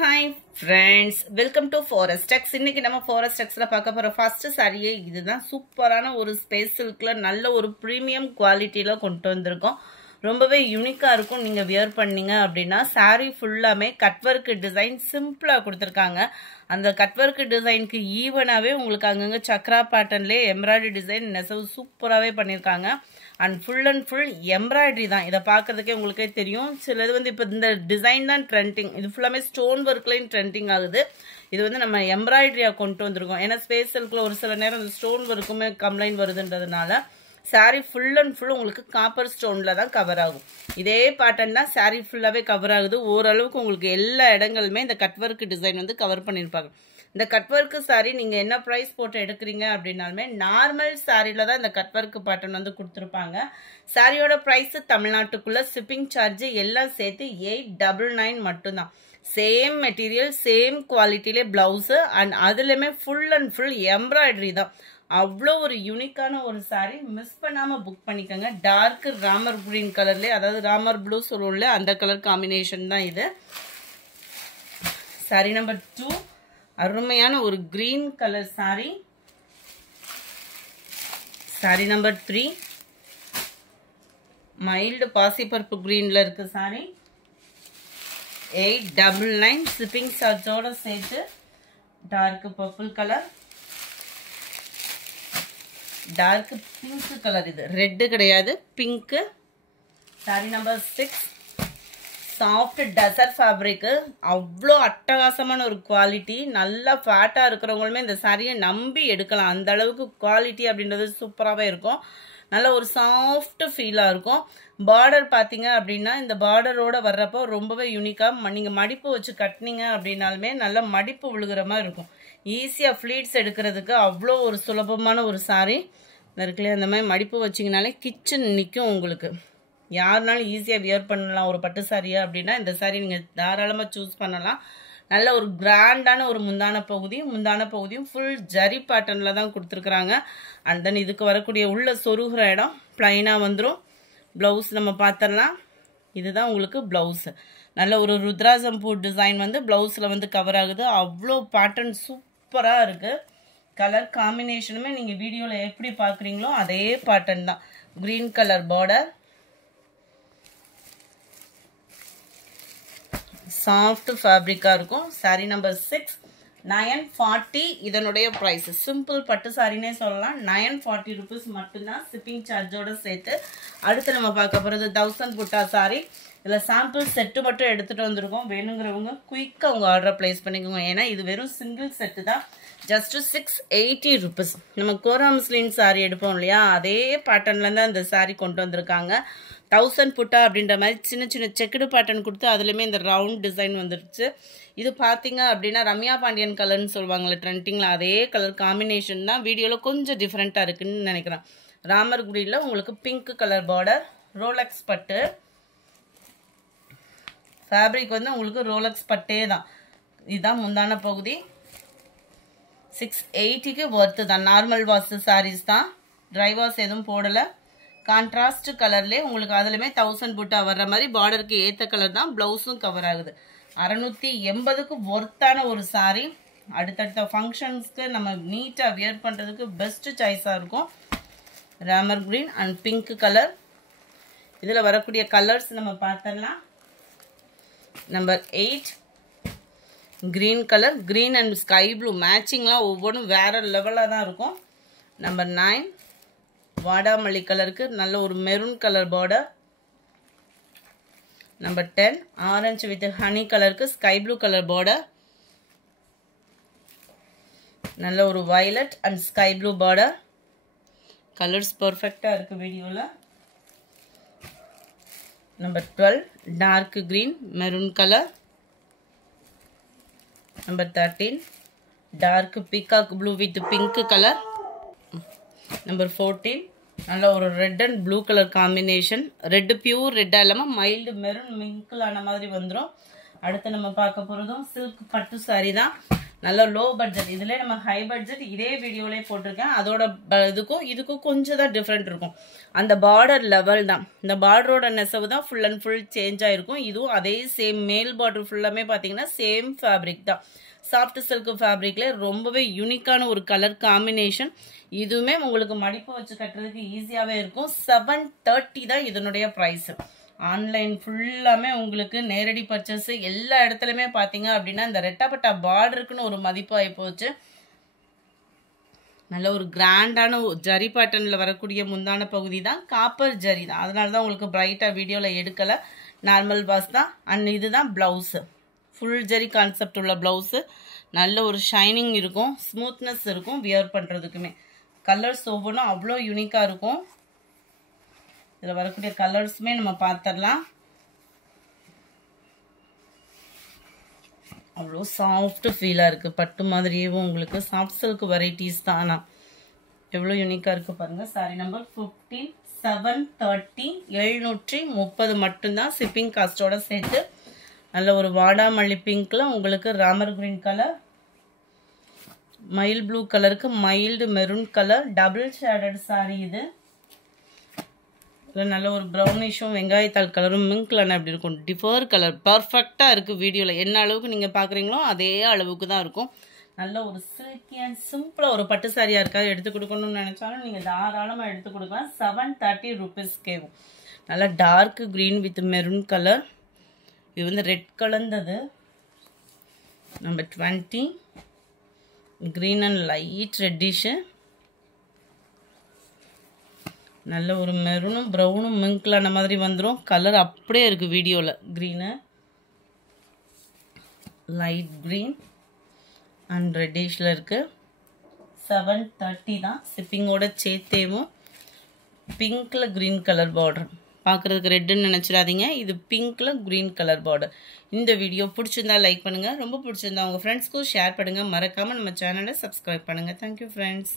Hi friends, welcome to Forestex. இன்னைக்கு நம்ம Forestexல பார்க்க போற first saree இதுதான். சூப்பரான ஒரு ஸ்பேஸ் சில்க்ல நல்ல ஒரு பிரீமியம் குவாலிட்டில கொண்டு வந்திருக்கோம். ரொம்பவே யூனிக்கா இருக்கும். நீங்க வியர் பண்ணீங்க அப்படினா saree ஃபுல்லாமே கட் வர்க் டிசைன் சிம்பிளா கொடுத்திருக்காங்க. அந்த கட் வர்க் டிசைனுக்கு ஈவனாவே உங்களுக்கு அங்கங்க சக்ரா பேட்டர்ன்லயே எம்ப்ராய்டரி டிசைன் நெசவு சூப்பராவே பண்ணிருக்காங்க. And full embroidery தான். இத பார்க்கிறதுக்கே உங்களுக்கே தெரியும். சிலது வந்து இப்ப இந்த டிசைன் தான் ட்ரெண்டிங். இது ஃபுல்லாமே ஸ்டோன் வர்க்லயும் ட்ரெண்டிங் ஆகுது. இது வந்து நம்ம எம்ப்ராய்டரியா கொண்டு வந்திருக்கோம். ஏன்னா ஸ்பேஸ் சில்க்ல ஒரு சில நேரம் இந்த ஸ்டோன் வர்க்குமே கம்ப்ளைண்ட் வருதுன்றதுனால saree full உங்களுக்கு காப்பர் ஸ்டோன்ல தான் கவர் ஆகும். இதே பேட்டர்ன் தான் saree ஃபுல்லாவே கவர் ஆகுது. ஓரளவுக்கு உங்களுக்கு எல்லா இடங்களுமே இந்த கட் வர்க் டிசைன் வந்து கவர் பண்ணிருப்பாங்க. இந்த கட் வர்க் saree நீங்க என்ன பிரைஸ் போட்டு எடுக்கிறீங்க அப்படினாலுமே நார்மல் சாரில தான் இந்த கட் வர்க் பேட்டர்ன் வந்து கொடுத்திருப்பாங்க. சாரியோட பிரைஸ் தமிழ்நாட்டுக்குள்ள ஷிப்பிங் சார்ஜ் எல்லாம் சேர்த்து 899 மட்டும் தான். சேம் மெட்டீரியல் சேம் குவாலிட்டிலே பிளவுஸ் அண்ட் அதுலயுமே ஃபுல் எம்ப்ராய்டரி தான். அவ்வளோ ஒரு யூனிக்கான ஒரு saree மிஸ் பண்ணாம புக் பண்ணிக்கோங்க. டார்க் ராமர் கிரீன் கலர்ல, அதாவது ராமர் ப்ளூ சொல்லுவோம்ல அந்த கலர் காம்பினேஷன் தான் இது. saree நம்பர் 2 அருமையான ஒரு green colour saree. saree number 3 mild பாசிப்பருப்பு கிரீன்ல இருக்கு saree. 899 ஷிப்பிங் சார்ஜோட சேர்த்து. Dark purple colour, dark pink colour, இது ரெட் கிடையாது pink. saree number 6 soft tussar fabric. அவ்வளோ அட்டகாசமான ஒரு குவாலிட்டி. நல்லா ஃபேட்டா இருக்கிறவங்களுமே இந்த சாரியை நம்பி எடுக்கலாம். அந்த அளவுக்கு குவாலிட்டி அப்படின்றது சூப்பராகவே இருக்கும். நல்ல ஒரு சாஃப்ட் ஃபீலாக இருக்கும். பார்டர் பார்த்தீங்க அப்படின்னா இந்த பார்டரோட வர்றப்போ ரொம்பவே யூனிக்காக நீங்கள் மடிப்பு வச்சு கட்டினீங்க அப்படின்னாலுமே நல்ல மடிப்பு விழுகிற மாதிரி இருக்கும். ஈஸியாக ஃப்ளீட்ஸ் எடுக்கிறதுக்கு அவ்வளோ ஒரு சுலபமான ஒரு சாரி இருக்குல்லையே. அந்த மாதிரி மடிப்பு வச்சிங்கனாலே கிச்சன் நிற்கும் உங்களுக்கு. யாருனாலும் ஈஸியாக வியர் பண்ணலாம் ஒரு பட்டு சாரியா அப்படின்னா இந்த சாரி நீங்கள் தாராளமாக சூஸ் பண்ணலாம். நல்ல ஒரு கிராண்டான ஒரு முந்தான பகுதியும் ஃபுல் ஜரி பேட்டர்னில் தான் கொடுத்துருக்குறாங்க. அண்ட் தென் இதுக்கு வரக்கூடிய உள்ள சொருகிற இடம் பிளைனாக வந்துடும். ப்ளவுஸ் நம்ம பார்த்துடலாம். இதுதான் உங்களுக்கு ப்ளவுஸ். நல்ல ஒரு ருத்ராஜம் பூ டிசைன் வந்து ப்ளவுஸில் வந்து கவர் ஆகுது. அவ்வளோ பேட்டர்ன் சூப்பராக இருக்குது. கலர் காம்பினேஷனுமே நீங்கள் வீடியோவில் எப்படி பார்க்குறீங்களோ அதே பேட்டர்ன் தான். க்ரீன் கலர் பார்டர், சாஃப்ட் ஃபேப்ரிக்கா இருக்கும். saree number 6 940. இதனுடைய பிரைஸ் சிம்பிள் பட்டு சாரினே சொல்லலாம். 940 rupees மட்டும்தான் ஷிப்பிங் சார்ஜோட சேர்த்து. அடுத்து நம்ம பார்க்க போகிறது 1000 புட்டா சாரி. இதில் சாம்பிள் செட்டு மட்டும் எடுத்துகிட்டு வந்திருக்கோம். வேணுங்கிறவங்க குயிக்காக உங்கள் ஆர்டரை ப்ளேஸ் பண்ணிக்கோங்க. ஏன்னா இது வெறும் சிங்கிள் செட்டு தான். Just 680 rupees. நம்ம கோரா முஸ்லிம் சாரி எடுப்போம் இல்லையா, அதே பேட்டர்ன்லேருந்து அந்த சாரி கொண்டு வந்திருக்காங்க. 1000 புட்டா அப்படின்ற மாதிரி சின்ன செக்குடு பேட்டர்ன் கொடுத்து அதுலேயுமே இந்த ரவுண்ட் டிசைன் வந்துருச்சு. இது பார்த்தீங்க அப்படின்னா ரம்யா பாண்டியன் கலர்னு சொல்லுவாங்கள்ல ட்ரெண்டிங்கில், அதே கலர் காம்பினேஷன் தான். வீடியோவில் கொஞ்சம் டிஃப்ரெண்ட்டாக இருக்குன்னு நினைக்கிறேன். ராமர் குடியில் உங்களுக்கு பிங்க் கலர் பார்டர், ரோலக்ஸ் பட்டு ஃபேப்ரிக் வந்து உங்களுக்கு ரோலக்ஸ் பட்டே தான். இதுதான் முந்தான பகுதி. 680க்கு ஒர்த்து தான். நார்மல் வாஷ் சாரீஸ் தான், ட்ரை வாஷ் எதுவும் போடலை. கான்ட்ராஸ்ட் கலர்லேயே உங்களுக்கு அதுலேயுமே 1000 புட்டா வர்ற மாதிரி பார்டருக்கு ஏற்ற கலர் தான். ப்ளவுஸும் கவர் ஆகுது. 680க்கு ஒர்த்தான ஒரு சாரீ. அடுத்தடுத்த ஃபங்க்ஷன்ஸ்க்கு நம்ம நீட்டாக வியர் பண்ணுறதுக்கு பெஸ்ட் சாய்ஸாக இருக்கும். Ramar green and pink colour. இதில் வரக்கூடிய கலர்ஸ் நம்ம பார்த்துடலாம். Number 8 green colour, green and sky blue மேட்சிங்லாம் ஒவ்வொன்றும் வேறு லெவலாக தான் இருக்கும். நம்பர் 9 வாடாமல்லி கலருக்கு நல்ல ஒரு maroon colour border. Number 10 orange with honey கலருக்கு ஸ்கை ப்ளூ கலர் பார்டர். நல்ல ஒரு violet and sky blue border. Colours பர்ஃபெக்டாக இருக்குது வீடியோவில். Number 12 dark green maroon colour. Number 13 dark peacock blue with pink colour. Number 14 நல்ல ஒரு red and blue colour combination. Red pure ரெட்டாக இல்லாமல் மைல்டு மெரூன் மிங்கிளான மாதிரி வந்துடும். அடுத்து நம்ம பார்க்க போகிறதும் சில்க் பட்டு சாரி தான். நல்ல லோ பட்ஜெட். இதுல நம்ம ஹை பட்ஜெட் இதே வீடியோலயே போட்டிருக்கேன். அதோட இதுக்கும் கொஞ்சம் தான் டிஃப்ரெண்ட் இருக்கும். அந்த பார்டர் லெவல் தான். இந்த பார்டரோட நெசவு தான் ஃபுல் அண்ட் ஃபுல் சேஞ்ச் ஆயிருக்கும். இதுவும் அதே சேம் மேல் பார்டர் ஃபுல்லாமே பாத்தீங்கன்னா சேம் ஃபேப்ரிக் தான். சாஃப்ட் சில்க் ஃபேப்ரிக்ல ரொம்பவே யூனிக்கான ஒரு கலர் காம்பினேஷன். இதுவுமே உங்களுக்கு மடிப்பு வச்சு கட்டுறதுக்கு ஈஸியாவே இருக்கும். 730 தான் இதனுடைய பிரைஸ். ஆன்லைன் ஃபுல்லாமே உங்களுக்கு நேரடி பர்ச்சேஸ் எல்லா இடத்துலயுமே பாத்தீங்க அப்படின்னா இந்த ரெட்டப்பட்டா பார்டருக்குன்னு ஒரு மதிப்பு ஆகி போச்சு. நல்ல ஒரு கிராண்டான ஜரி பேட்டர்ன்ல வரக்கூடிய முந்தான பகுதி தான். காப்பர் ஜரி தான். அதனாலதான் உங்களுக்கு பிரைட்டா வீடியோல எடுக்கல. நார்மல் வாஸ் தான். அண்ட் இதுதான் பிளவுஸ். ஃபுல் ஜரி கான்செப்ட் உள்ள பிளவுஸ். நல்ல ஒரு ஷைனிங் இருக்கும், ஸ்மூத்னஸ் இருக்கும் வியர் பண்றதுக்குமே. கலர்ஸ் ஒவ்வொன்றும் அவ்வளோ யூனிக்கா இருக்கும். இதுல வரக்கூடிய கலர்ஸுமே நம்ம பார்த்துடலாம். அவ்வளோ சாஃப்ட் ஃபீலா இருக்கு. பட்டு மாதிரியே உங்களுக்கு சாஃப்ட் சில்க் வெரைட்டிஸ் தான். ஆனால் எவ்வளோ யூனிக்கா இருக்கு பாருங்க. சாரி நம்பர் 15 730 730 மட்டும்தான் ஷிப்பிங் காஸ்டோட சேர்த்து. நல்ல ஒரு வாடாமல்லி பிங்க்ல உங்களுக்கு ராமர் கிரீன் கலர், மயில் ப்ளூ கலருக்கு mild maroon colour, double shaded sorry இது. நல்ல ஒரு ப்ரௌனிஷும் வெங்காயத்தாள் கலரும் மிங்க்லன்னு அப்படி இருக்கும். டிஃபர் கலர் பர்ஃபெக்டாக இருக்குது. வீடியோவில் என்ன அளவுக்கு நீங்கள் பார்க்குறீங்களோ அதே அளவுக்கு தான் இருக்கும். நல்ல ஒரு சில்கி அண்ட் சிம்பிளாக ஒரு பட்டு சாரியாக இருக்காது எடுத்து கொடுக்கணும்னு நினச்சாலும் நீங்கள் தாராளமாக எடுத்து கொடுக்கலாம். 730 rupees கேவும். நல்லா dark green with maroon colour. இது வந்து ரெட் கலந்தது. Number 20 green and light reddish. நல்ல ஒரு மெரூனும் ப்ரௌனும் மிங்க்லான மாதிரி வந்துடும். கலர் அப்படியே இருக்குது வீடியோவில். க்ரீனு, லைட் க்ரீன் அண்ட் ரெட்டிஷில் இருக்குது. 730 தான் ஷிப்பிங்கோட சேர்த்தேவும். பிங்க்கில் க்ரீன் கலர் பார்டர். பார்க்குறதுக்கு ரெட்டுன்னு நினச்சிடாதீங்க. இது பிங்க்கில் க்ரீன் கலர் பார்டர். இந்த வீடியோ பிடிச்சிருந்தா லைக் பண்ணுங்கள். ரொம்ப பிடிச்சிருந்தா உங்கள் ஃப்ரெண்ட்ஸ்க்கும் ஷேர் பண்ணுங்கள். மறக்காமல் நம்ம சேனலை சப்ஸ்கிரைப் பண்ணுங்கள். Thank you friends.